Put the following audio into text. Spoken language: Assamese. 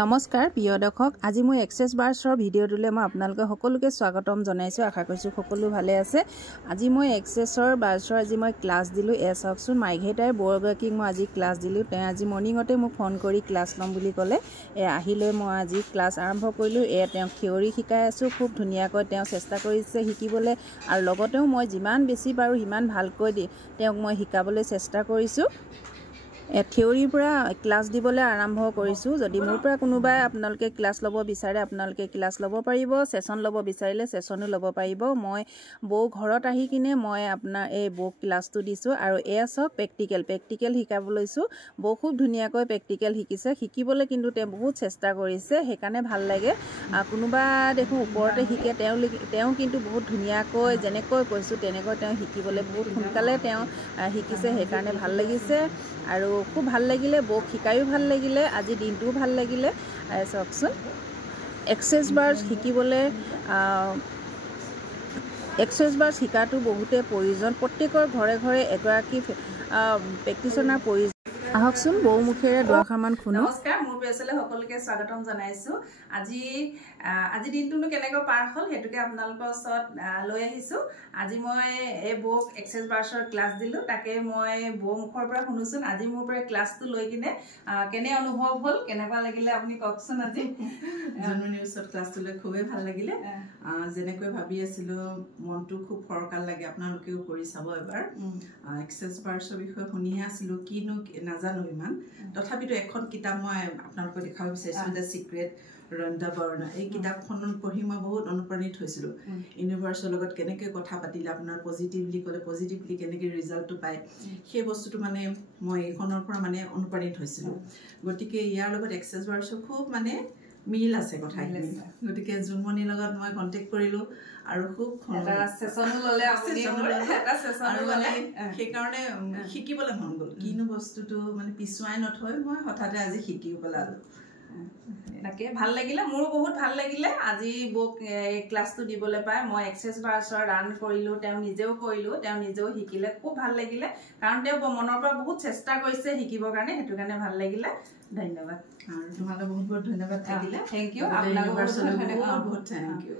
নমস্কাৰ প্ৰিয় দৰ্শক, আজি মই এক্সেছ বাৰ্ছৰ ভিডিঅ'টোলৈ মই আপোনালোকে সকলোকে স্বাগতম জনাইছোঁ। আশা কৰিছোঁ সকলো ভালে আছে। আজি মই এক্সেছৰ বাৰ্ছৰ আজি মই ক্লাছ দিলোঁ। চাওকচোন, মাৰ্ঘেৰিটাৰ বৰগৰাকীক মই আজি ক্লাছ দিলোঁ। তেওঁ আজি মৰ্ণিঙতে মোক ফোন কৰি ক্লাছ ল'ম বুলি ক'লে। আহিলৈ মই আজি ক্লাছ আৰম্ভ কৰিলোঁ। তেওঁক থিয়ৰী শিকাই আছোঁ। খুব ধুনীয়াকৈ তেওঁ চেষ্টা কৰিছে শিকিবলৈ, আৰু লগতেও মই যিমান বেছি পাৰোঁ সিমান ভালকৈ তেওঁক মই শিকাবলৈ চেষ্টা কৰিছোঁ। থিয়ৰীৰ পৰা ক্লাছ দিবলৈ আৰম্ভ কৰিছোঁ। যদি মোৰ পৰা কোনোবাই আপোনালোকে ক্লাছ ল'ব বিচাৰে, আপোনালোকে ক্লাছ ল'ব পাৰিব। ছেশ্যন ল'ব বিচাৰিলে ছেশ্যনো ল'ব পাৰিব। মই বৌ ঘৰত আহি কিনে মই আপোনাৰ এই বৌক ক্লাছটো দিছোঁ। আৰু এয়া চাওক, প্ৰেক্টিকেল শিকাব লৈছোঁ। বৌ খুব ধুনীয়াকৈ প্ৰেক্টিকেল শিকিছে। শিকিবলৈ কিন্তু তেওঁ বহুত চেষ্টা কৰিছে, সেইকাৰণে ভাল লাগে। কোনোবা দেখোঁ ওপৰতে শিকে, তেওঁ কিন্তু বহুত ধুনীয়াকৈ যেনেকৈ কৈছোঁ তেনেকৈ তেওঁ শিকিবলৈ বহুত সোনকালে তেওঁ শিকিছে, সেইকাৰণে ভাল লাগিছে। আৰু খুব ভাল লাগিলে, বৌক শিকায়ো ভাল লাগিলে, আজি দিনটোও ভাল লাগিলে। চাওকচোন, এক্সেছ বাৰ্ছ শিকিবলৈ এক্সেছ বাৰ্ছ শিকাটো বহুতে প্ৰয়োজন। প্ৰত্যেকৰ ঘৰে ঘৰে এগৰাকী প্ৰেক্টিচনাৰ প্ৰয়োজন। আহকচোন, বৌ মুখেৰে দুআষাৰমান শুনো। নমস্কাৰ, মোৰ পেজলৈ সকলোকে স্বাগতম জনাইছোঁ। আজি দিনটোনো কেনেকৈ পাৰ হ'ল সেইটোকে আপোনালোকৰ ওচৰত লৈ আহিছোঁ। আজি মই এই বৌক এক্সেছ বাৰ্ছৰ ক্লাছ দিলোঁ, তাকে মই বৌ মুখৰ পৰা শুনোচোন। আজি মোৰ পৰা ক্লাছটো লৈ কিনে কেনে অনুভৱ হ'ল, কেনেকুৱা লাগিলে আপুনি কওকচোন। আজি জন্মনিৰ ওচৰত ক্লাছটো লৈ খুবেই ভাল লাগিলে। যেনেকৈ ভাবি আছিলোঁ, মনটো খুব ফৰকাল লাগে। আপোনালোকেও কৰি চাব এবাৰ। এক্সেছ বাৰ্ছৰ বিষয়ে শুনিহে আছিলোঁ, কিনো নাজানো ইমান। তথাপিতো এখন কিতাপ মই আপোনালোকক দেখাব বিচাৰিছোঁ, দ্য চিক্ৰেট ৰন্ধা বৰ্ণা। এই কিতাপখন পঢ়ি মই বহুত অনুপ্ৰাণিত হৈছিলোঁ। ইউনিভাৰ্ছৰ লগত কেনেকৈ কথা পাতিলে আপোনাৰ পজিটিভলি ক'লে পজিটিভলি কেনেকৈ ৰিজাল্টটো পায়, সেই বস্তুটো মানে মই এইখনৰ পৰা মানে অনুপ্ৰাণিত হৈছিলোঁ। গতিকে ইয়াৰ লগত এক্সেছ বাৰ্ছৰ খুব মানে মিল আছে কথাখিনি। গতিকে জোনমণিৰ লগত মই কণ্টেক্ট কৰিলোঁ আৰু খুব সেইকাৰণে শিকিবলৈ মন গ'ল। কিনো বস্তুটো মানে পিছুৱাই নথৈ মই হঠাতে আজি শিকিও পেলালোঁ। তাকে ভাল লাগিলে, মোৰো বহুত ভাল লাগিলে আজি বৌক এই ক্লাছটো দিবলৈ পাই। মই এক্সেছ বাৰ্ছৰ ৰান কৰিলোঁ, তেওঁ নিজেও কৰিলোঁ, তেওঁ নিজেও শিকিলে। খুব ভাল লাগিলে, কাৰণ তেওঁ মনৰ পৰা বহুত চেষ্টা কৰিছে শিকিবৰ কাৰণে, সেইটো কাৰণে ভাল লাগিলে। ধন্যবাদ। আৰু তোমালৈ বহুত বহুত ধন্যবাদ থাকিলে। Thank you. আপোনাক বহুত থেংক ইউ।